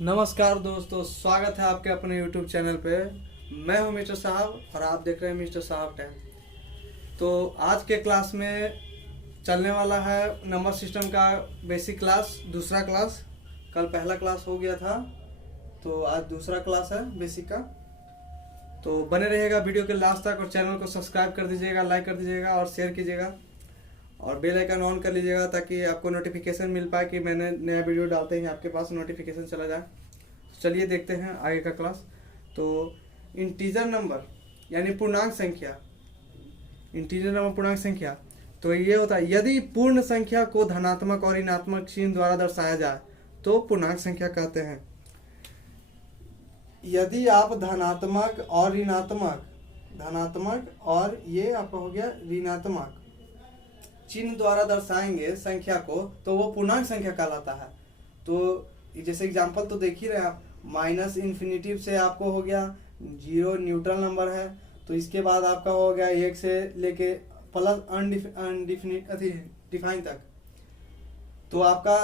नमस्कार दोस्तों, स्वागत है आपके अपने YouTube चैनल पे। मैं हूं मिस्टर साहब और आप देख रहे हैं मिस्टर साहब टाइम। तो आज के क्लास में चलने वाला है नंबर सिस्टम का बेसिक क्लास, दूसरा क्लास। कल पहला क्लास हो गया था, तो आज दूसरा क्लास है बेसिक का। तो बने रहेगा वीडियो के लास्ट तक और चैनल को सब्सक्राइब कर दीजिएगा, लाइक कर दीजिएगा और शेयर कीजिएगा और बेल आइकन ऑन कर लीजिएगा ताकि आपको नोटिफिकेशन मिल पाए कि मैंने नया वीडियो डालते ही आपके पास नोटिफिकेशन चला जाए। चलिए देखते हैं आगे का क्लास। तो इंटीजर नंबर यानी पूर्णांक संख्या, इंटीजर नंबर पूर्णांक संख्या, तो ये होता है यदि पूर्ण संख्या को धनात्मक और ऋणात्मक चिन्ह द्वारा दर्शाया जाए तो पूर्णांक संख्या कहते हैं। यदि आप धनात्मक और ऋणात्मक, धनात्मक और ये आपका हो गया ऋणात्मक चिन्ह द्वारा दर्शाएंगे संख्या को तो वो पूर्णांक संख्या कहलाता है। तो जैसे एग्जांपल तो देख ही रहे हैं आप, माइनस इन्फिनिटिव से आपको हो गया 0 न्यूट्रल नंबर है। तो इसके बाद आपका हो गया 1 से लेके प्लस डिफाइन तक, तो आपका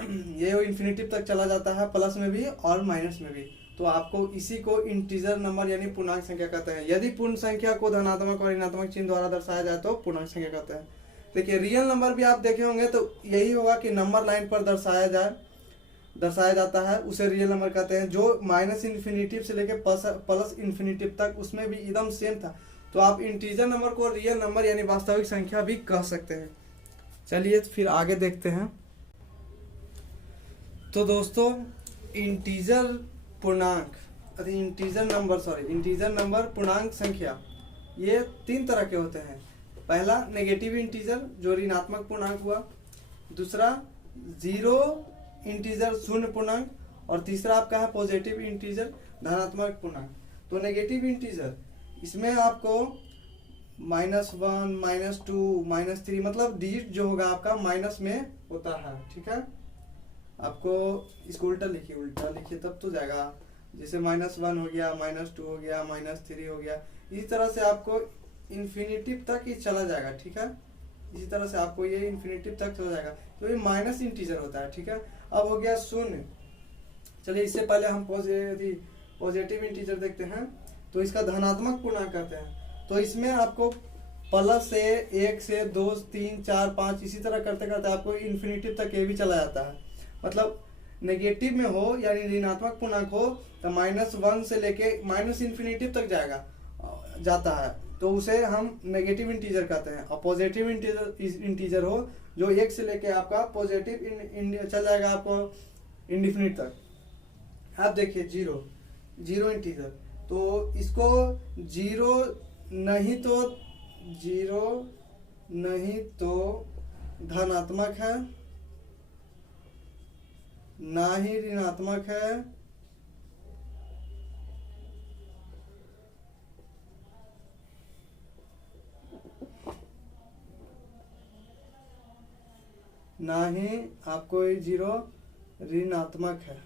ये इन्फिनिटिव तक चला जाता है, प्लस में भी और माइनस में भी। तो आपको इसी को इंटीजर नंबर यानी पूर्णांक संख्या कहते हैं। यदि पूर्ण संख्या को धनात्मक और ऋणात्मक चिन्ह द्वारा दर्शाया जाए तो पूर्णांक संख्या कहते हैं। देखिए रियल नंबर भी आप देखे होंगे तो यही होगा कि नंबर लाइन पर दर्शाया जाता है, उसे रियल नंबर कहते हैं। जो माइनस इन्फिनिटिव से लेके प्लस इन्फिनिटिव तक उसमें भी एकदम सेम था। तो आप इंटीजर नंबर को रियल नंबर यानी वास्तविक संख्या भी कह सकते हैं। चलिए फिर आगे देखते हैं। तो दोस्तों इंटीजर नंबर पूर्णांक संख्या ये 3 तरह के होते हैं। पहला नेगेटिव इंटीजर जो ऋणात्मक पूर्णांक हुआ, दूसरा जीरो इंटीजर शून्य पूर्णांक, और तीसरा आपका है पॉजिटिव इंटीजर धनात्मक पूर्णांक। तो नेगेटिव इंटीजर इसमें आपको -1, -2, -3 मतलब डिजिट जो होगा आपका माइनस में होता है। ठीक है, आपको इसको उल्टा लिखिए तब तो जाएगा। जैसे -1 हो गया, -2 हो गया, -3 हो गया, इसी तरह से आपको इन्फिनिटिव तक ही चला जाएगा। ठीक है, इसी तरह से आपको ये इन्फिनिटिव तक चला जाएगा। तो ये माइनस इंटीजर होता है। ठीक है, अब हो गया शून्य। चलिए इससे पहले हम पॉजिटिव इंटीजर देखते हैं। तो इसका धनात्मक पूर्णांक कहते हैं। तो इसमें आपको प्लस से 1 से 2 3 4 5 इसी तरह करते करते आपको इन्फिनिटिव तक ये भी चला जाता है। मतलब नेगेटिव में हो यानी ऋणात्मक पूर्णांक हो तो -1 से लेके माइनस इन्फिनिटिव तक जाता है, तो उसे हम नेगेटिव इंटीजर कहते हैं। और पॉजिटिव इंटीजर हो जो 1 से लेके आपका पॉजिटिव चल जाएगा आपको इंडिफिनिट तक। आप देखिए जीरो इंटीजर, तो इसको जीरो नहीं तो धनात्मक है, ना ही ऋणात्मक है, ना ही आपको ये जीरो ऋणात्मक है।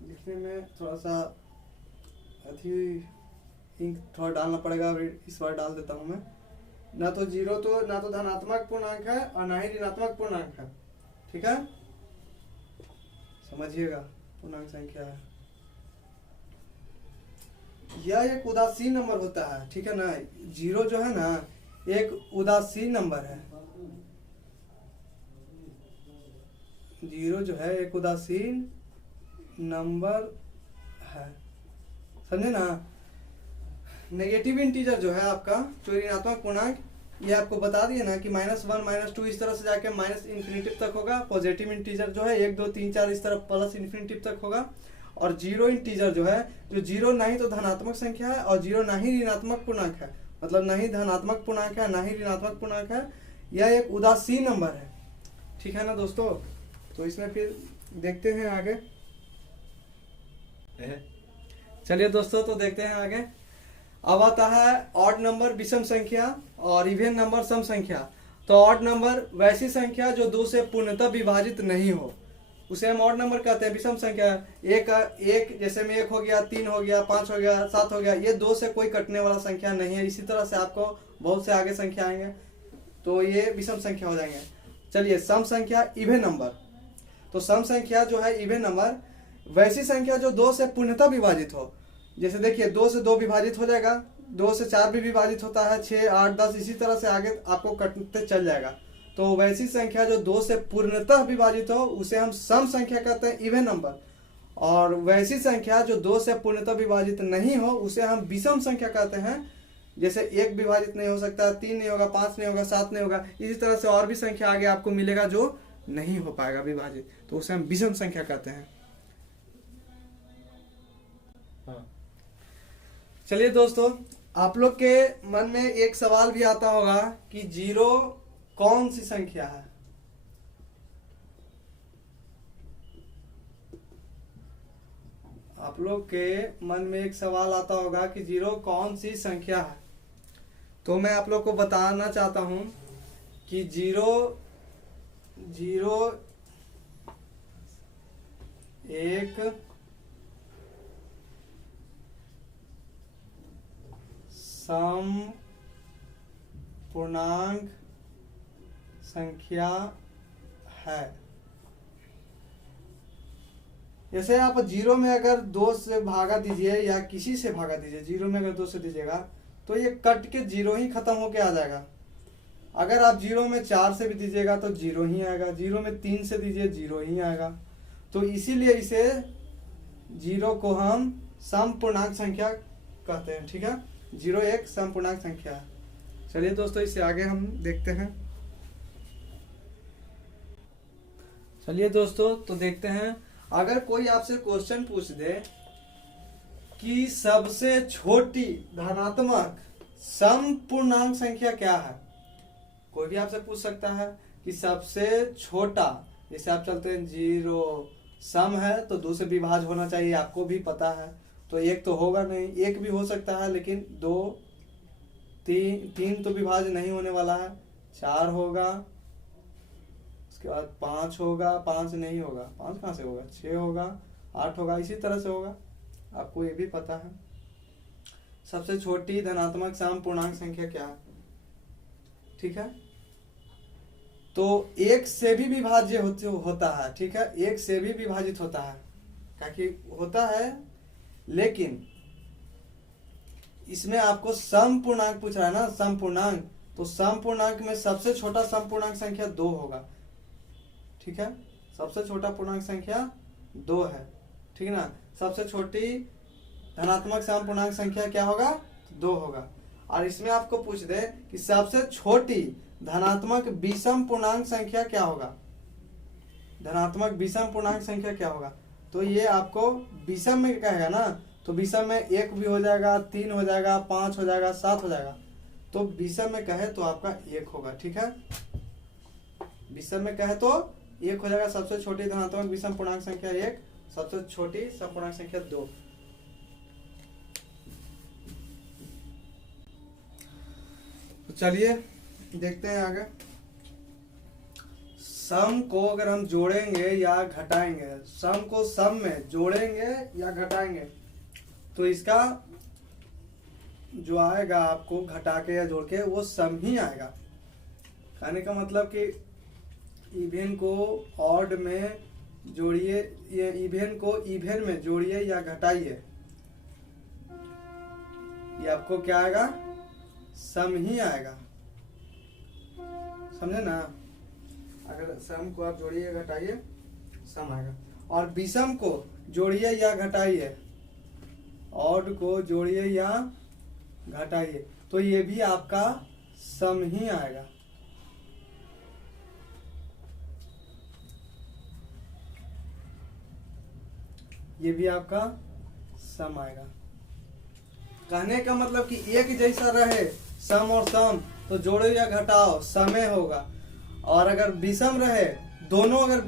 लिखने में थोड़ा सा इंक थोड़ा डालना पड़ेगा, इस बार डाल देता हूं मैं। ना तो जीरो तो ना तो धनात्मक पूर्णांक है और ना ही ऋणात्मक पूर्णांक है। ठीक है, समझिएगा पूर्णांक संख्या है। यह एक उदासीन नंबर होता है। ठीक है ना, जीरो जो है ना एक उदासीन नंबर है। जीरो जो है एक उदासीन नंबर है, समझे ना। नेगेटिव इंटीजर जो है आपका जो ऋणात्मक पूर्णांक, ये आपको बता दिए ना कि -1 -2 इस तरह से जाके माइनस इन्फिनिटिव तक होगा। पॉजिटिव इंटीजर जो है 1 2 3 4 इस तरह प्लस इन्फिनिटिव तक होगा। और जीरो इंटीजर जो है, जो जीरो ना ही तो धनात्मक संख्या है और जीरो ना ही ऋणात्मक पूर्णांक है, मतलब ना ही धनात्मक पूर्णांक है ना ही ऋणात्मक पूर्णांक है, यह एक उदासीन नंबर है। ठीक है ना दोस्तों, तो इसमें फिर देखते हैं आगे। चलिए दोस्तों तो देखते हैं आगे। अब आता है ऑड नंबर विषम संख्या और इवन नंबर सम संख्या। तो ऑड नंबर वैसी संख्या जो 2 से पूर्णतः विभाजित नहीं हो, उसे हम ऑड नंबर कहते हैं। विषम संख्या एक जैसे में 1 हो गया, 3 हो गया, 5 हो गया, 7 हो गया, ये 2 से कोई कटने वाला संख्या नहीं है। इसी तरह से आपको बहुत से आगे संख्या आएंगे तो ये विषम संख्या हो जाएंगे। चलिए सम संख्या इवन नंबर, तो सम संख्या जो है इवन नंबर वैसी संख्या जो 2 से पूर्णतः विभाजित हो। जैसे देखिए 2 से 2 विभाजित हो जाएगा, 2 से 4 भी विभाजित होता है, 6, 8, 10 इसी तरह से आगे आपको कटते चल जाएगा। तो वैसी संख्या जो 2 से पूर्णतः विभाजित हो उसे हम सम संख्या कहते हैं, इवन नंबर। और वैसी संख्या जो 2 से पूर्णतः विभाजित नहीं हो उसे हम विषम संख्या कहते हैं। जैसे 1 विभाजित नहीं हो सकता, 3 नहीं होगा, 5 नहीं होगा, 7 नहीं होगा, इसी तरह से और भी संख्या आगे आपको मिलेगा जो नहीं हो पाएगा विभाजित, तो उसे हम विषम संख्या कहते हैं। चलिए दोस्तों, आप लोग के मन में एक सवाल भी आता होगा कि 0 कौन सी संख्या है। आप लोग के मन में एक सवाल आता होगा कि 0 कौन सी संख्या है। तो मैं आप लोग को बताना चाहता हूं कि 0 एक सम पूर्णांक संख्या है। जैसे आप 0 में अगर 2 से भागा दीजिए या किसी से भागा दीजिए, 0 में अगर 2 से दीजिएगा तो ये कट के 0 ही खत्म होके आ जाएगा। अगर आप 0 में 4 से भी दीजिएगा तो 0 ही आएगा, 0 में 3 से दीजिए 0 ही आएगा। तो इसीलिए इसे 0 को हम सम पूर्णांक संख्या कहते हैं। ठीक है, 0 एक सम पूर्णांक संख्या है। चलिए दोस्तों, इससे आगे हम देखते हैं। चलिए दोस्तों, तो देखते हैं, अगर कोई आपसे क्वेश्चन पूछ दे कि सबसे छोटी धनात्मक सम पूर्णांक संख्या क्या है, कोई भी आपसे पूछ सकता है कि सबसे छोटा, जैसे आप चलते हैं 0 सम है तो 2 से विभाज्य होना चाहिए, आपको भी पता है, तो 1 तो होगा नहीं, 1 भी हो सकता है लेकिन 2, 3 तो विभाज्य नहीं होने वाला है, 4 होगा, उसके बाद 5 होगा, 5 नहीं होगा, 5 कहाँ से होगा, 6 होगा, 8 होगा, इसी तरह से होगा, आपको ये भी पता है। सबसे छोटी धनात्मक सम पूर्णांक संख्या क्या है। ठीक है, तो 1 से भी विभाज्य होता है। ठीक है, 1 से भी विभाजित होता है, ताकि होता है, लेकिन इसमें आपको सम पूर्णांक पूछ रहा है ना, सम पूर्णांक, तो सम पूर्णांक में सबसे छोटा सम पूर्णांक संख्या 2 होगा। ठीक है, सबसे छोटा पूर्णांक संख्या 2 है। ठीक है ना, सबसे छोटी धनात्मक सम पूर्णांक संख्या क्या होगा, 2 होगा। और इसमें आपको पूछ दे कि सबसे छोटी धनात्मक विषम पूर्णांक संख्या क्या होगा, धनात्मक विषम पूर्णांक संख्या क्या होगा, तो ये आपको विषम में कहेगा ना, तो विषम में 1 भी हो जाएगा, 3 हो जाएगा, 5 हो जाएगा, 7 हो जाएगा, तो विषम में कहे तो आपका 1 होगा। ठीक है, विषम में कहे तो 1 हो जाएगा। सबसे छोटी धनात्मक विषम पूर्णांक संख्या 1, सबसे छोटी सम पूर्णांक संख्या 2। तो चलिए देखते हैं आगे। सम को अगर हम जोड़ेंगे या घटाएंगे, सम को सम में जोड़ेंगे या घटाएंगे, तो इसका जो आएगा आपको घटा के या जोड़ के वो सम ही आएगा। कहने का मतलब कि इवन को ऑड में जोड़िए, ये इवन को इवन में जोड़िए या घटाइए, ये आपको क्या आएगा, सम ही आएगा। समझे ना, अगर सम को आप जोड़िए घटाइए सम आएगा। और विषम को जोड़िए या घटाइए, ऑड को जोड़िए या घटाइए, तो ये भी आपका सम ही आएगा। ये भी आपका सम आएगा। कहने का मतलब कि एक जैसा रहे सम और सम, तो जोड़ो या घटाओ समय होगा। और अगर विषम रहे, दोनों अगर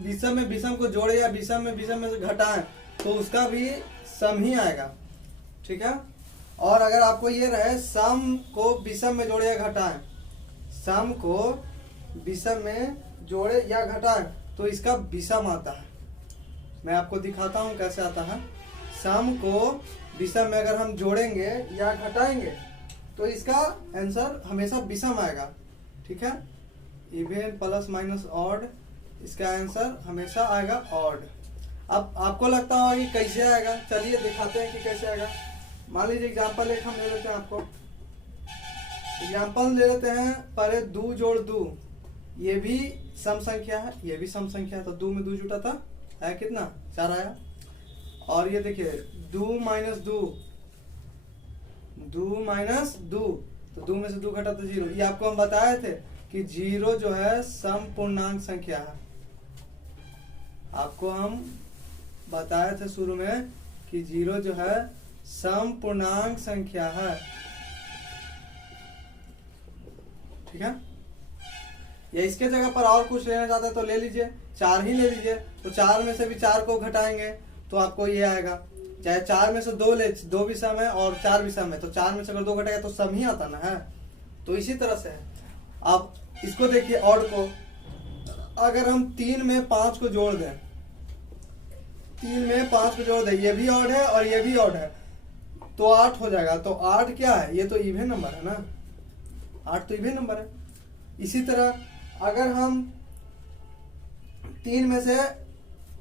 विषम में विषम को जोड़े या विषम में से घटाएं, तो उसका भी सम ही आएगा। ठीक है, और अगर आपको ये रहे सम को विषम में जोड़े या घटाएं, सम को विषम में जोड़े या घटाएं, तो इसका विषम आता है। मैं आपको दिखाता हूं कैसे आता है। सम को विषम में अगर हम जोड़ेंगे या घटाएंगे तो इसका आंसर हमेशा विषम आएगा। ठीक है, इवन प्लस माइनस ऑड, इसका आंसर हमेशा आएगा ऑड। अब आपको लगता होगा कि कैसे आएगा, चलिए दिखाते हैं कि कैसे आएगा। मान लीजिए एग्जांपल एक हम ले लेते हैं, आपको एग्जांपल ले लेते हैं। पहले 2 जोड़ 2, ये भी सम संख्या है, ये भी सम संख्या है, तो 2 में 2 जुटा था, आया कितना 4 आया। और ये देखिए 2 माइनस 2, 2 माइनस 2, तो 2 में से 2 घटा तो 0। ये आपको हम बताए थे कि 0 जो है सम पूर्णांक संख्या है। आपको हम बताए थे शुरू में कि 0 जो है सम पूर्णांक संख्या है, ठीक है। या इसके जगह पर और कुछ लेना चाहते हैं तो ले लीजिए, 4 ही ले लीजिए। तो 4 में से भी 4 को घटाएंगे तो आपको ये आएगा। चाहे 4 में से 2 ले, 2 भी सम है और 4 भी सम है, तो 4 में से अगर 2 घटेगा तो सम ही आता ना है। तो इसी तरह से आप इसको देखिए, ऑड को अगर हम 3 में 5 को जोड़ दें, 3 में 5 को जोड़ दें, ये भी ऑड है और ये भी ऑड है, तो 8 हो जाएगा। तो 8 क्या है, ये तो इवन नंबर है ना, 8 तो इवन नंबर है। इसी तरह अगर हम 3 में से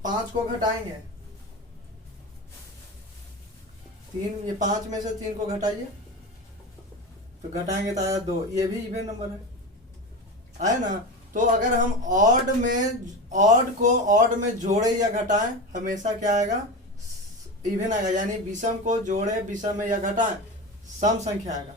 5 को घटाएंगे, 3 ये 5 में से 3 को घटाइए तो घटाएंगे तो आया 2, ये भी इवन नंबर है, आया ना। तो अगर हम ऑड को ऑड में जोड़े या घटाएं, हमेशा क्या आएगा, इवन आएगा। यानी विषम को जोड़े विषम में या घटाएं, सम संख्या आएगा।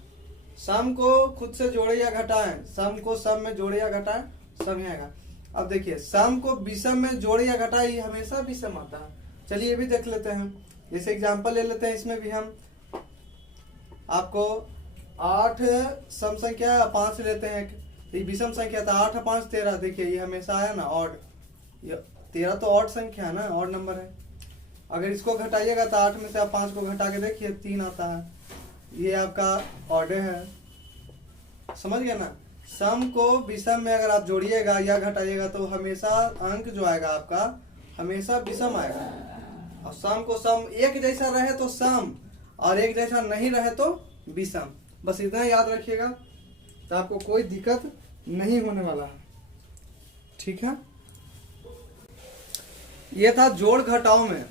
सम को खुद से जोड़े या घटाएं, सम को सम में जोड़े या घटाएं, सम ही आएगा। अब देखिए सम को विषम में जोड़े या घटाए, हमेशा विषम आता है। चलिए ये भी देख लेते हैं, जैसे एग्जांपल ले लेते हैं। इसमें भी हम आपको 8 सम संख्या है, 5 लेते हैं, ये विषम संख्या था, 8 5 13। देखिए ये हमेशा आया ना ऑड, ये 13 तो ऑड संख्या है ना, ऑड नंबर है। अगर इसको घटाइएगा तो 8 में से आप 5 को घटा के देखिए 3 आता है, ये आपका ऑड है। समझ गया ना। सम को विषम में अगर आप जोड़िएगा या घटाइएगा तो हमेशा अंक जो आएगा आपका हमेशा विषम आएगा। और सम को सम एक जैसा रहे तो सम, और एक जैसा नहीं रहे तो विषम। बस इतना याद रखिएगा तो आपको कोई दिक्कत नहीं होने वाला है, ठीक है। ये था जोड़ घटाव में।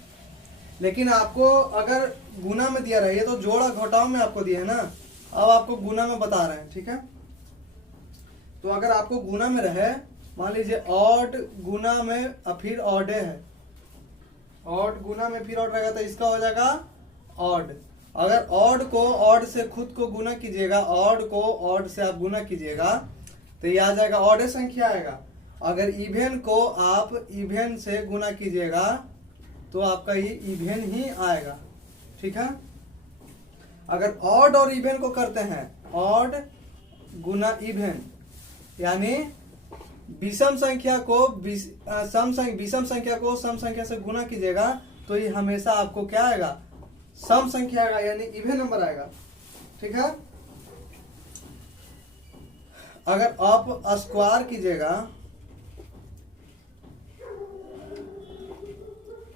लेकिन आपको अगर गुना में दिया रहा है, ये तो जोड़ घटाव में आपको दिया है ना, अब आपको गुना में बता रहे हैं, ठीक है। तो अगर आपको गुना में रहे, मान लीजिए ऑड गुना में फिर ऑड है, ऑड गुना में फिर ऑड रहेगा तो इसका हो जाएगा ऑड। अगर ऑड को ऑड से खुद को गुना कीजिएगा, ऑड को ऑड से आप गुना कीजिएगा तो ये आ जाएगा ऑड संख्या आएगा। अगर इवेन को आप इवेन से गुना कीजिएगा तो आपका ये इवेन ही आएगा, ठीक है। अगर ऑड और इवेन को करते हैं, ऑड गुना इवेन, यानी विषम संख्या को विषम संख्या को सम संख्या से गुना कीजिएगा तो ये हमेशा आपको क्या आएगा, सम संख्या आएगा, यानी इवन नंबर आएगा, ठीक है। अगर आप स्क्वायर कीजिएगा,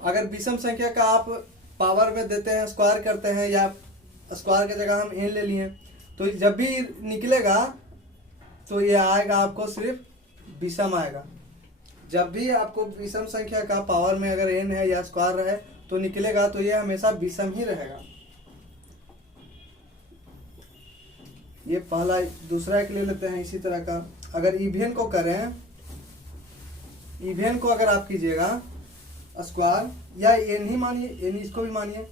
अगर विषम संख्या का आप पावर में देते हैं, स्क्वायर करते हैं, या स्क्वायर की जगह हम n ले लिए, तो जब भी निकलेगा तो ये आएगा आपको सिर्फ विषम आएगा। जब भी आपको विषम संख्या का पावर में अगर n है या स्क्वायर रहे तो निकलेगा तो ये हमेशा विषम ही रहेगा। ये पहला। दूसरा एक ले लेते हैं इसी तरह का। अगर इवेन को करें, इवेन को अगर आप कीजिएगा स्क्वायर या n ही मानिए, n इसको भी मानिए,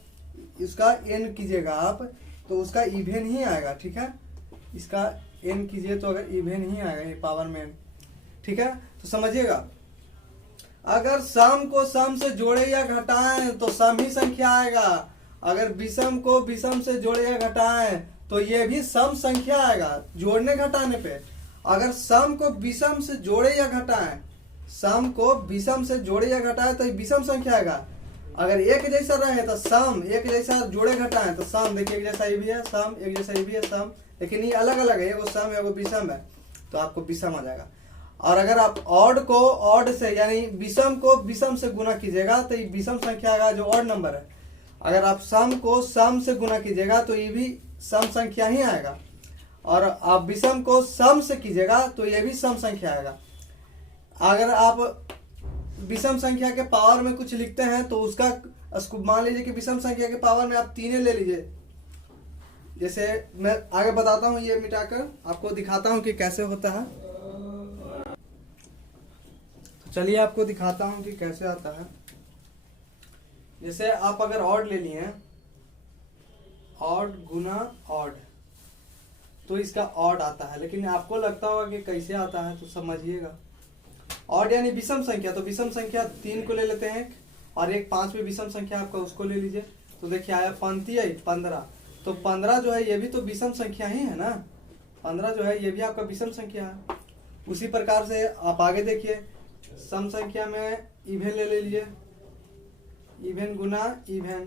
इसका n कीजिएगा आप तो उसका इवेन ही आएगा, ठीक है। इसका n कीजिए तो अगर इवेन ही आएगा, ये पावर में, ठीक है। तो समझिएगा, अगर सम को सम से जोड़े या घटाएं तो सम ही संख्या आएगा। अगर विषम को विषम से जोड़े या घटाएं तो ये भी सम संख्या आएगा जोड़ने घटाने पे। अगर सम को विषम से जोड़े या घटाएं, सम को विषम से जोड़े या घटाएं तो विषम संख्या आएगा। अगर एक जैसा रहे तो सम, एक जैसा जोड़े घटाएं तो सम। देखिए एक जैसा ये भी है सम, एक जैसा ये भी है सम, लेकिन ये अलग अलग है, एगो सम एगो विषम है, तो आपको विषम आ जाएगा। और अगर आप ऑड को ऑड से यानी विषम को विषम से गुना कीजिएगा तो ये विषम संख्या आएगा जो ऑड नंबर है। अगर आप सम को सम से गुना कीजिएगा तो ये भी सम संख्या ही आएगा। और आप विषम को सम से कीजिएगा तो ये भी सम संख्या आएगा। अगर आप विषम संख्या के पावर में कुछ लिखते हैं तो उसका मान लीजिए कि विषम संख्या के पावर में आप 3 ले लीजिए। जैसे मैं आगे बताता हूँ, ये मिटाकर आपको दिखाता हूँ कि कैसे होता है। तो चलिए आपको दिखाता हूँ कि कैसे आता है। जैसे आप अगर ऑड ले लिए, ऑड गुना ऑड, तो इसका ऑड आता है। लेकिन आपको लगता होगा कि कैसे आता है, तो समझिएगा। ऑड यानी विषम संख्या, तो विषम संख्या 3 को ले लेते हैं और एक 5वीं विषम संख्या आपका उसको ले लीजिए। तो देखिए आया 15, तो 15 जो है ये भी तो विषम संख्या ही है ना। 15 जो है ये भी आपका विषम संख्या है। उसी प्रकार से आप आगे देखिए, सम संख्या में इवेन ले लीजिए, इवेन गुना इवेन,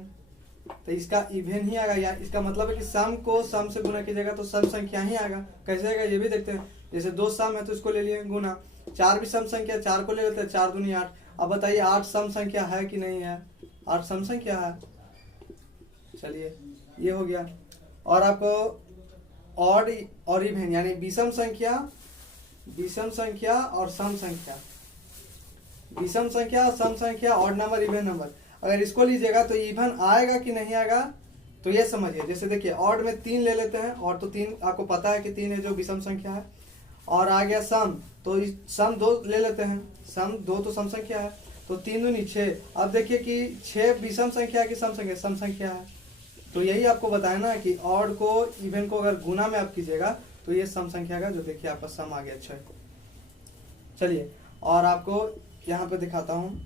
तो इसका इवेन ही आएगा। या इसका मतलब है कि सम को सम से गुना कीजिएगा तो सम संख्या ही आएगा। कैसे आएगा ये भी देखते हैं। जैसे 2 सम है तो इसको ले लिए गुना, 4 भी सम संख्या, 4 को ले लेते हैं, 4 दूनी 8। अब बताइए 8 सम संख्या है कि नहीं है? 8 सम संख्या है। चलिए ये हो गया। और आपको ऑड और इवेन यानी विषम संख्या और सम संख्या, विषम संख्या, सम संख्या, ऑड नंबर, इवेन नंबर, अगर इसको लीजिएगा तो इवन आएगा कि नहीं आएगा, तो ये समझिए। जैसे देखिए ऑड में 3 ले लेते हैं, और तो 3 आपको पता है कि 3 है जो विषम संख्या है। और आ गया सम, तो सम 2 ले लेते हैं, सम 2 तो सम संख्या है, तो 3 दूनी 6। अब देखिए कि 6 विषम संख्या है कि सम संख्या? सम संख्या है। तो यही आपको बताया ना कि ऑड को इवन को अगर गुना में आप कीजिएगा तो ये सम संख्या का, जो देखिए आपका सम आ गया 6। चलिए और आपको यहाँ पे दिखाता हूँ।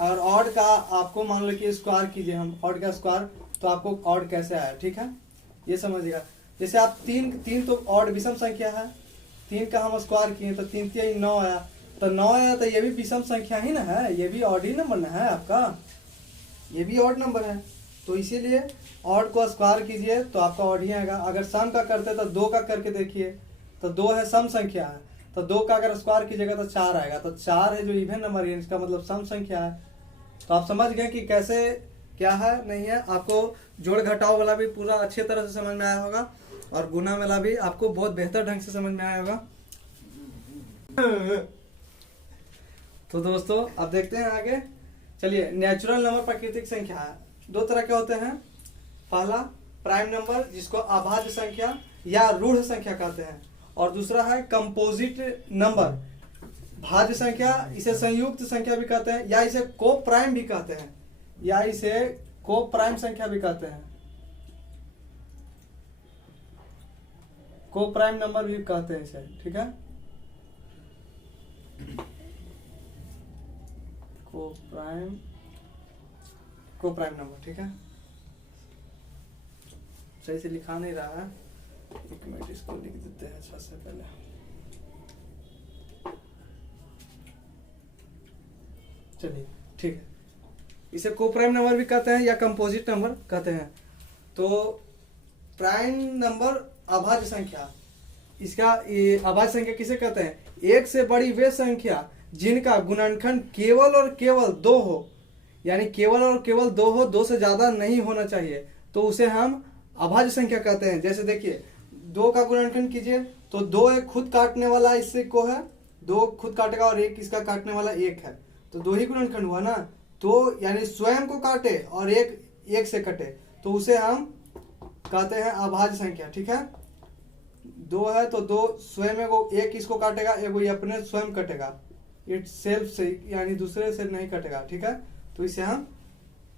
और ऑड का आपको मान लो कि स्क्वायर कीजिए हम, ऑड का स्क्वायर, तो आपको ऑड कैसे आया, ठीक है, ये समझिएगा। जैसे आप 3 तो ऑड विषम संख्या है, 3 का हम स्क्वायर किए तो 3 3 9 आया, तो 9 आया तो ये भी विषम संख्या ही ना है, ये भी ऑड ही नंबर ना है आपका, ये भी ऑड नंबर है। तो इसीलिए ऑड को स्क्वायर कीजिए तो आपका ऑड ही आएगा। अगर सम का करते तो 2 का करके देखिए, तो 2 है सम संख्या है, तो 2 का अगर स्क्वायर कीजिएगा तो 4 आएगा, तो 4 है जो इवन नंबर है, इसका मतलब सम संख्या है। तो आप समझ गए कि कैसे क्या है नहीं है। आपको जोड़ घटाव वाला भी पूरा अच्छी तरह से समझ में आया होगा, और गुना वाला भी आपको बहुत बेहतर ढंग से समझ में आया होगा। तो दोस्तों अब देखते हैं आगे। चलिए, नेचुरल नंबर प्राकृतिक संख्या है, 2 तरह के होते हैं। पहला प्राइम नंबर, जिसको अभाज्य संख्या या रूढ़ संख्या कहते हैं, और दूसरा है कंपोजिट नंबर, भाज्य संख्या, इसे संयुक्त संख्या भी कहते हैं, या इसे को प्राइम भी कहते हैं, या इसे को प्राइम संख्या भी कहते हैं, को प्राइम नंबर भी कहते हैं इसे, ठीक है, को प्राइम नंबर, ठीक है। सही से लिखा नहीं रहा है, एक मिनट इसको लिख देते हैं अच्छा से पहले। चलिए ठीक है, इसे को प्राइम नंबर भी कहते हैं या कंपोजिट नंबर कहते हैं। तो प्राइम नंबर अभाज्य संख्या, इसका अभाज्य संख्या किसे कहते हैं? 1 से बड़ी वे संख्या जिनका गुणनखंड केवल और केवल 2 हो, यानी केवल और केवल 2 हो, 2 से ज्यादा नहीं होना चाहिए, तो उसे हम अभाज्य संख्या कहते हैं। जैसे देखिए 2 का गुणनखंड कीजिए तो 2 एक खुद काटने वाला इससे को है, 2 खुद काटेगा, और 1 इसका काटने वाला 1 है, तो 2 ही गुणनखंड हुआ ना। तो यानी स्वयं को काटे और 1 से कटे, तो उसे हम कहते हैं अभाज्य संख्या, ठीक है। 2 है तो 2 स्वयं को, 1 इसको काटेगा, एक ये अपने स्वयं कटेगा, इट सेल्फ से, यानी दूसरे से नहीं कटेगा, ठीक है। तो इसे हम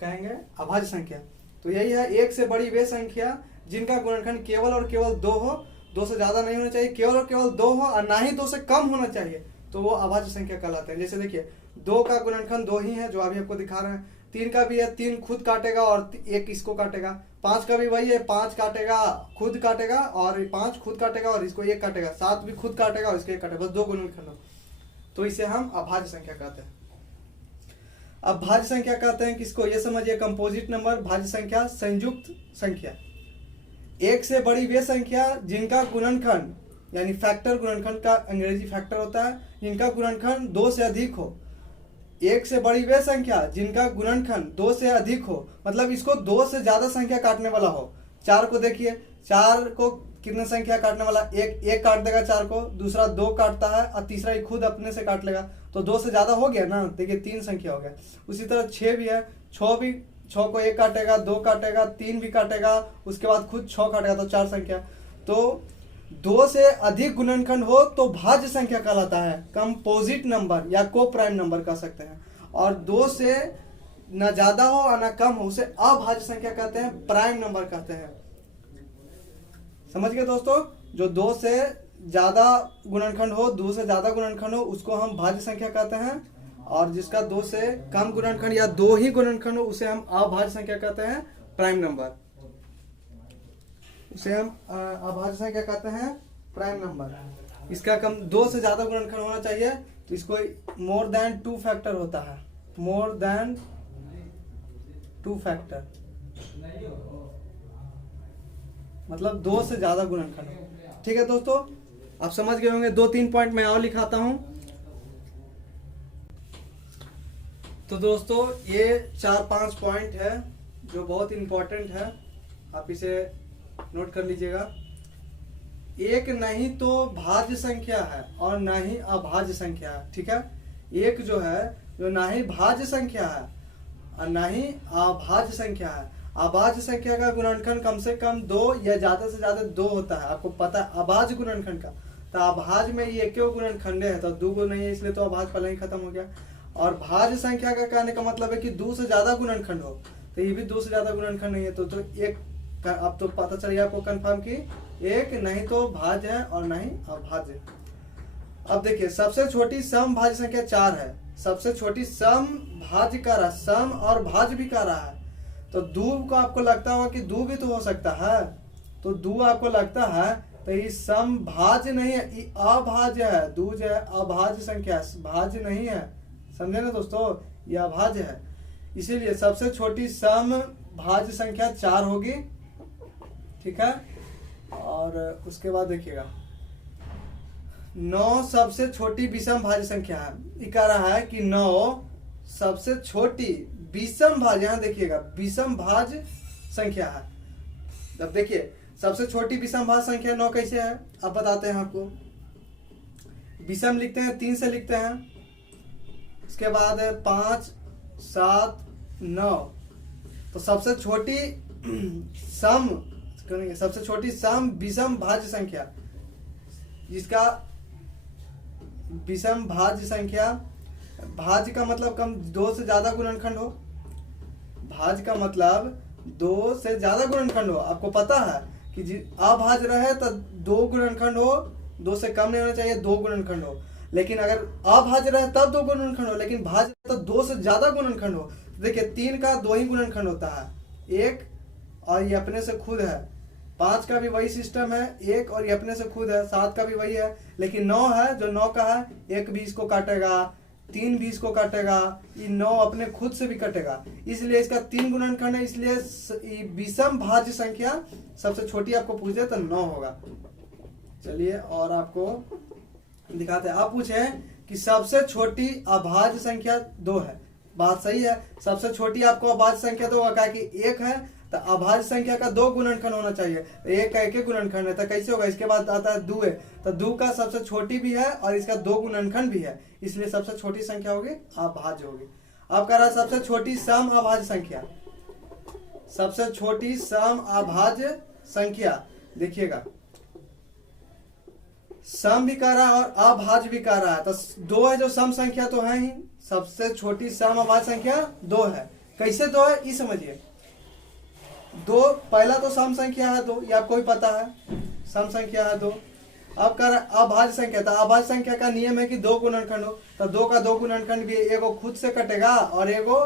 कहेंगे अभाज्य संख्या। तो यही है, 1 से बड़ी वे संख्या जिनका गुणनखंड केवल और केवल 2 हो, 2 से ज्यादा नहीं होना चाहिए, केवल और केवल 2 हो, और ना ही 2 से कम होना चाहिए, तो वो अभाज्य संख्या कहलाते हैं। जैसे देखिए 2 का गुणनखंड 2 ही है, जो अभी आपको दिखा रहे हैं। 3 का भी है, 3 खुद काटेगा और 1 इसको काटेगा। 5 का भी वही है, 5 काटेगा, खुद काटेगा, और 5 खुद काटेगा और इसको 1 काटेगा। 7 भी खुद काटेगा और इसको 1 काटेगा, बस 2 गुणनखंड, तो इसे हम अभाज्य संख्या कहते हैं। अब भाज्य संख्या कहते हैं किसको, ये समझिए, कंपोजिट नंबर, भाज्य संख्या, संयुक्त संख्या। 1 से बड़ी वे संख्या जिनका गुणनखंड, यानी फैक्टर, गुणनखंड का अंग्रेजी फैक्टर होता है, जिनका गुणनखंड 2 से अधिक हो। 1 से बड़ी वे संख्या जिनका गुणनखंड 2 से अधिक हो, मतलब इसको 2 से ज्यादा संख्या काटने वाला हो। 4 को देखिए, 4 को कितने संख्या काटने वाला, एक काट देगा 4 को, दूसरा 2 काटता है और तीसरा ही खुद अपने से काट लेगा, तो 2 से ज्यादा हो गया ना, देखिए 3 संख्या हो गया। उसी तरह 6 भी है, 6 को 1 काटेगा, 2 काटेगा, 3 भी काटेगा, उसके बाद खुद 6 काटेगा, तो 4 संख्या। तो 2 से अधिक गुणनखंड हो तो भाज्य संख्या कहलाता है, कंपोजिट नंबर या को प्राइम नंबर कह सकते हैं। और 2 से न ज्यादा हो और न कम हो उसे अभाज्य संख्या कहते हैं, प्राइम नंबर कहते हैं। समझ गए दोस्तों, जो 2 से ज्यादा गुणनखंड हो, 2 से ज्यादा गुणनखंड हो उसको हम भाज्य संख्या कहते हैं, और जिसका 2 से कम गुणनखंड या 2 ही गुणनखंड हो उसे हम अभाज्य संख्या कहते हैं, प्राइम नंबर। उसे हम अभाज्य संख्या कहते हैं, प्राइम नंबर। इसका कम 2 से ज्यादा गुणनखंड होना चाहिए, तो इसको मोर देन 2 फैक्टर होता है, मोर देन 2 फैक्टर, मतलब 2 से ज्यादा गुणनखंड। ठीक है दोस्तों, आप समझ गए होंगे। 2-3 पॉइंट मैं और लिखाता हूं। तो दोस्तों ये 4-5 पॉइंट है जो बहुत इंपॉर्टेंट है, आप इसे नोट कर लीजिएगा। एक नहीं तो भाज्य संख्या है और ना ही अभाज्य संख्या है। ठीक है, एक जो है जो ना ही भाज्य संख्या है और ना ही अभाज्य संख्या है। अभाज्य संख्या का गुणनखंड कम से कम 2 या ज्यादा से ज्यादा 2 होता है, आपको पता है अभाज्य गुणनखंड का। तो अभाज्य में ये क्यों गुणनखंड है, तो 2 नहीं है, इसलिए तो अभाज्य पहले ही खत्म हो गया। और भाज्य संख्या का कहने का मतलब है कि 2 से ज्यादा गुणनखंड हो, तो ये भी 2 से ज्यादा गुणनखंड नहीं है। तो एक अब तो पता चल गया आपको कंफर्म कि एक नहीं तो भाज्य है और नहीं अभाज्य। अब देखिए सबसे छोटी सम भाज्य संख्या 4 है, सबसे छोटी सम भाज्य का रहा, सम और भाज्य भी का रहा है। तो 2 को आपको लगता होगा कि 2 भी तो हो सकता है, तो 2 आपको लगता है, तो ये सम भाज्य नहीं है, ये अभाज्य है। 2 जो है अभाज्य संख्या, भाज्य नहीं है, समझे ना दोस्तों, ये अभाज्य है। इसीलिए सबसे छोटी सम भाज्य संख्या 4 होगी। ठीक है, और उसके बाद देखिएगा 9 सबसे छोटी विषम भाज्य संख्या है। ये कह रहा है कि 9 सबसे छोटी विषम भाज्य, यहां देखिएगा विषम भाज्य संख्या है। अब देखिए सबसे छोटी विषम भाज्य संख्या 9 कैसे है, अब बताते हैं आपको। विषम लिखते हैं 3 से लिखते हैं, उसके बाद 5, 7, 9। तो सबसे छोटी सम, सबसे छोटी सम विषम भाज्य संख्या, जिसका विषम भाज्य संख्या, भाज्य का मतलब कम 2 से ज्यादा गुणनखंड हो, भाज्य का मतलब 2 से ज्यादा गुणनखंड हो। आपको पता है कि अभाज्य रहे तो 2 गुणनखंड हो, 2 से कम नहीं होना चाहिए, 2 गुणनखंड हो। लेकिन अगर अभाज्य रहे तब 2 गुणनखंड हो, लेकिन भाज्य तो 2 से ज्यादा गुणनखंड हो। देखिए 3 का 2 ही गुणनखंड होता है, 1 और ये अपने से खुद है। 5 का भी वही सिस्टम है, 1 और ये अपने से खुद है। 7 का भी वही है, लेकिन 9 है, जो 9 का है 1 भी इसको काटेगा, 3 भी इसको काटेगा, ये 9 अपने खुद से भी कटेगा, इसलिए इसका 3 गुणनखंड है। इसलिए विषम भाज्य संख्या सबसे छोटी आपको पूछे तो 9 होगा। चलिए और आपको दिखाते हैं। आप पूछे कि सबसे छोटी अभाज्य संख्या 2 है, बात सही है। सबसे छोटी आपको अभाज्य संख्या 2 होगा, कि 1 है तो अभाज्य संख्या का 2 गुणनखंड होना चाहिए। 1 का 1 गुणनखंड है, तो कैसे होगा। इसके बाद आता है 2 है, तो 2 का सबसे छोटी भी है और इसका 2 गुणनखंड भी है, इसलिए सबसे छोटी संख्या होगी अभाज्य होगी। अब कह रहा है सबसे छोटी सम अभाज्य संख्या, सबसे छोटी सम अभाज्य संख्या, देखिएगा सम भी कह रहा है और अभाज्य भी कह रहा है। तो 2 है जो सम संख्या तो है ही, सबसे छोटी सम अभाज्य संख्या 2 है। कैसे 2 है ये समझिए। 2 पहला तो सम संख्या है 2, ये आपको ही पता है, सम संख्या है 2। अब कह रहा अभाज्य संख्या, तो अभाज्य संख्या का नियम है कि 2 गुणनखंड हो, तो 2 का 2 गुणनखंड भी, एगो खुद से कटेगा और एगो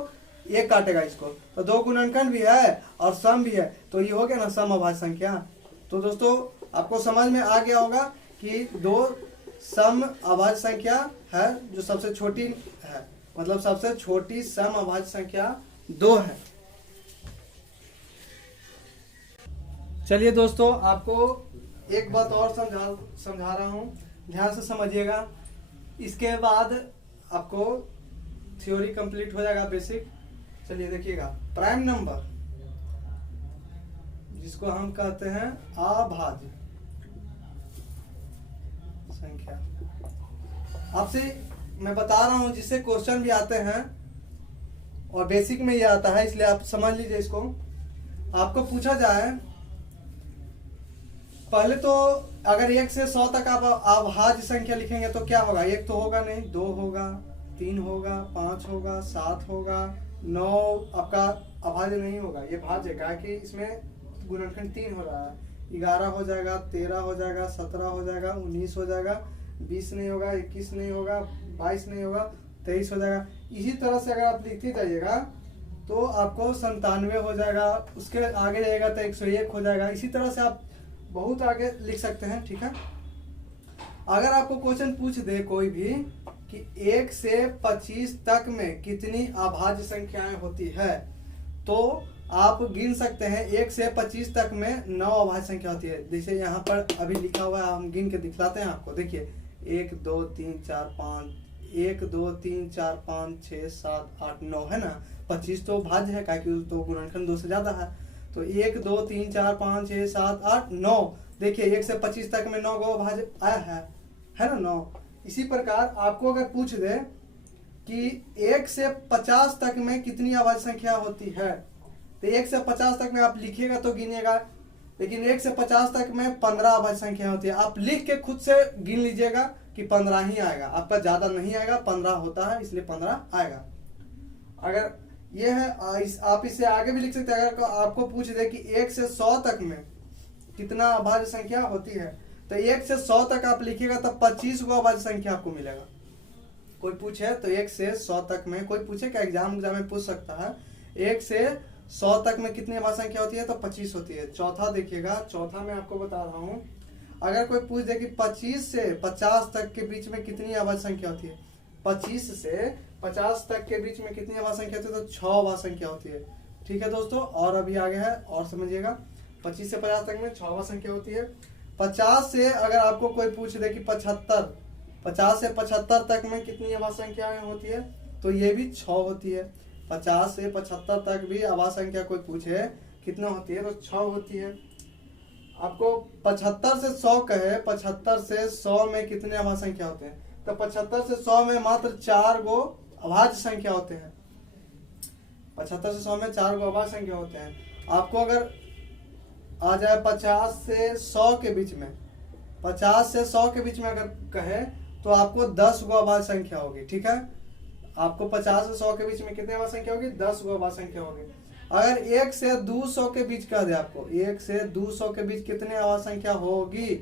1 काटेगा इसको, तो 2 गुणनखंड भी है और सम भी है, तो ये हो गया ना सम अभाज्य संख्या। तो दोस्तों आपको समझ में आ गया होगा कि 2 सम अभाज्य संख्या है जो सबसे छोटी है, मतलब सबसे छोटी सम अभाज्य संख्या 2 है। चलिए दोस्तों आपको एक बात और समझा रहा हूं, ध्यान से समझिएगा। इसके बाद आपको थ्योरी कंप्लीट हो जाएगा, बेसिक। चलिए देखिएगा, प्राइम नंबर जिसको हम कहते हैं अभाज्य, संख्या। आपसे मैं बता रहा हूं जिससे क्वेश्चन भी आते हैं और बेसिक में ये आता है, इसलिए आप समझ लीजिए इसको। आपको पूछा जाए पहले तो अगर 1 से 100 तक आप अभाज्य संख्या लिखेंगे तो क्या होगा? 1 तो होगा नहीं, 2 होगा, 3 होगा, 5 होगा, 7 होगा, 9 आपका अभाज्य नहीं होगा, ये भाज्य है कि इसमें गुणनखंड 3 हो रहा है। 11 हो जाएगा, 13 हो जाएगा, 17 हो जाएगा, 19 हो जाएगा, 20 नहीं होगा, 21 नहीं होगा, 22 नहीं होगा, 23 हो जाएगा। इसी तरह से अगर आप लिखते जाइएगा तो आपको 97 हो जाएगा, उसके आगे जाएगा तो 101 हो जाएगा। इसी तरह से आप बहुत आगे लिख सकते हैं, ठीक है। अगर आपको क्वेश्चन पूछ दे कोई भी कि 1 से 25 तक में कितनी अभाज्य संख्याएं होती है, तो आप गिन सकते हैं 1 से 25 तक में 9 अभाज्य संख्या होती है। जैसे यहाँ पर अभी लिखा हुआ है, हम गिन के दिखलाते हैं आपको। देखिए 1 2 3 4 5, 1 2 3 4 5 6 7 8 9 है ना। 25 तो भाज्य है क्योंकि तो गुणनखंड 2 से ज्यादा है। तो 1 2 3 4 5 6 7 8 9। देखिए 1 से 25 तक में 9 गो भाज्य आया है ना 9। इसी प्रकार आपको अगर पूछ दे कि 1 से 50 तक में कितनी अभाज्य संख्या होती है, तो 1 से 50 तक में आप लिखिएगा तो गिनिएगा, लेकिन 1 से 50 तक में 15 अभाज्य संख्या होती है। आप लिख के खुद से गिन लीजिएगा कि 15 ही आएगा, आपका ज्यादा नहीं आएगा, 15 होता है इसलिए 15 आएगा। अगर ये है आप इससे आगे भी लिख सकते हैं। अगर आपको पूछ दे कि 1 से 100 तक में कितना अभाज्य संख्या होती है, तो 1 से 100 तक आप लिखिएगा तो 25 गो अभाज्य संख्या आपको मिलेगा। कोई पूछे तो 1 से 100 तक में, कोई पूछे क्या एग्जाम में पूछ सकता है 1 से 100 तक में कितनी अभाज्य संख्या होती है, तो 25 होती है। चौथा देखिएगा, चौथा में आपको बता रहा हूं, अगर कोई पूछ दे कि 25 से 50 तक के बीच में कितनी अभाज्य संख्या होती है, 25 से 50 तक के बीच में कितनी अभाज्य संख्या होती है, तो 6 अभाज्य संख्या होती है। ठीक है दोस्तों, और अभी आगे है और समझिएगा। 25 से 50 तक में 6 अभाज्य संख्या होती है। 50 से अगर आपको कोई पूछ दे कि 50 से 75 तक में कितनी अभाज्य संख्याएं होती है, तो ये भी 6 होती है। 50 से 75 तक भी अभाज्य संख्या कोई पूछे कितना होती है, तो 6 होती है। आपको 75 से 100 कहे, 75 से 100 में कितने अभाज्य संख्या होते हैं, तो 75 से 100 में मात्र 4 गो अभाज्य संख्या होते हैं। 75 से 100 में 4 गो अभाज्य संख्या होते हैं। आपको अगर आ जाए 50 से 100 के बीच में, 50 से 100 के बीच में अगर कहे तो आपको 10 गो अभाज्य संख्या होगी। ठीक है, आपको 50 से 100 के बीच में कितने अभाज्य संख्या होगी, 10 गो अभाज्य संख्या होगी। अगर 1 से 200 के बीच कह दे आपको 1 से 200 के बीच कितने अभाज्य संख्या होगी,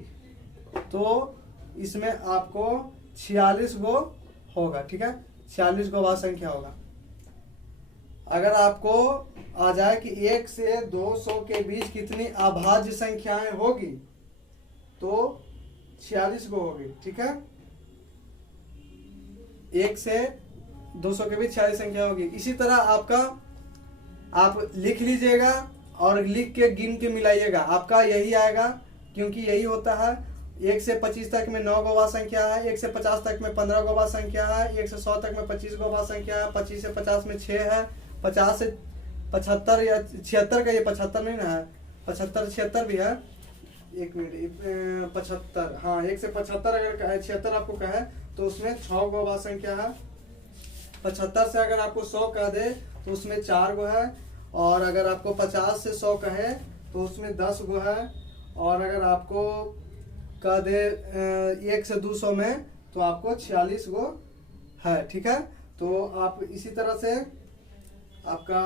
तो इसमें आपको 46 गो होगा। ठीक है, 46 गो अभाज्य संख्या होगा। अगर आपको आ जाए कि 1 से 200 के बीच कितनी अभाज्य संख्याएं होगी, तो 46 गो होगी। ठीक है, 1 से 200 के बीच 46 संख्या होगी। इसी तरह आपका आप लिख लीजिएगा और लिख के गिन के मिलाइएगा, आपका यही आएगा, क्योंकि यही होता है। 1 से 25 तक में 9 गो अभाज्य संख्या है, 1 से 50 तक में 15 गो अभाज्य संख्या है, 1 से 100 तक में 25 गो अभाज्य संख्या है, 25 से 50 में 6 है, 50 से 75 या 76 का, ये 75 नहीं ना है, 75 76 भी है, 1 मिनट 75, हाँ 1 से 75 अगर कहे, 76 आपको कहे तो उसमें 6 गो अभाज्य संख्या है। 75 से अगर आपको 100 कह दे तो उसमें 4 गो है, और अगर आपको 50 से 100 कहे तो उसमें 10 गो है, और अगर आपको कह दे 1 से 200 में तो आपको 46 गो है। ठीक है, तो आप इसी तरह से आपका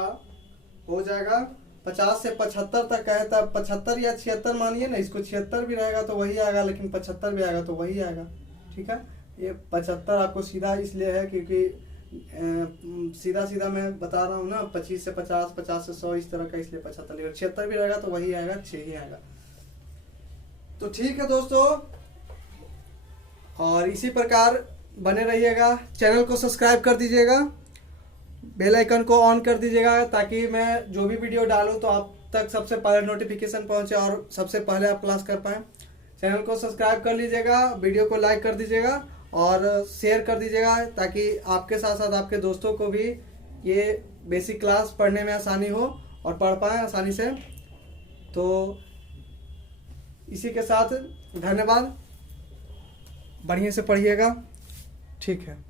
हो जाएगा। 50 से 75 तक कहे तब 75 या 76 मानिए ना, इसको 76 भी रहेगा तो वही आएगा, लेकिन 75 भी आएगा तो वही आएगा। ठीक है, ये 75 आपको सीधा इसलिए है क्योंकि सीधा मैं बता रहा हूँ ना, 25 से 50, 50 से 100 इस तरह का, इसलिए 75, लेकिन 76 भी रहेगा तो वही आएगा, 6 ही आएगा। तो ठीक है दोस्तों, और इसी प्रकार बने रहिएगा। चैनल को सब्सक्राइब कर दीजिएगा, बेल आइकन को ऑन कर दीजिएगा, ताकि मैं जो भी वीडियो डालूं तो आप तक सबसे पहले नोटिफिकेशन पहुंचे और सबसे पहले आप क्लास कर पाएँ। चैनल को सब्सक्राइब कर लीजिएगा, वीडियो को लाइक कर दीजिएगा और शेयर कर दीजिएगा, ताकि आपके साथ साथ आपके दोस्तों को भी ये बेसिक क्लास पढ़ने में आसानी हो और पढ़ पाएँ आसानी से। तो इसी के साथ धन्यवाद, बढ़िया से पढ़िएगा। ठीक है।